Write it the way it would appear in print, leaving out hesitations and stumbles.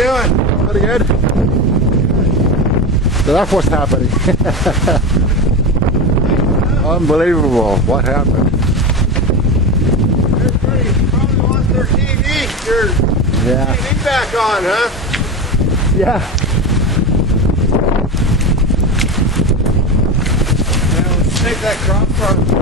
doing? Pretty good. So that's what's happening. Unbelievable. What happened? Everybody probably wants their Yeah. TV back on, huh? Yeah. Yeah, let's take that crop farm.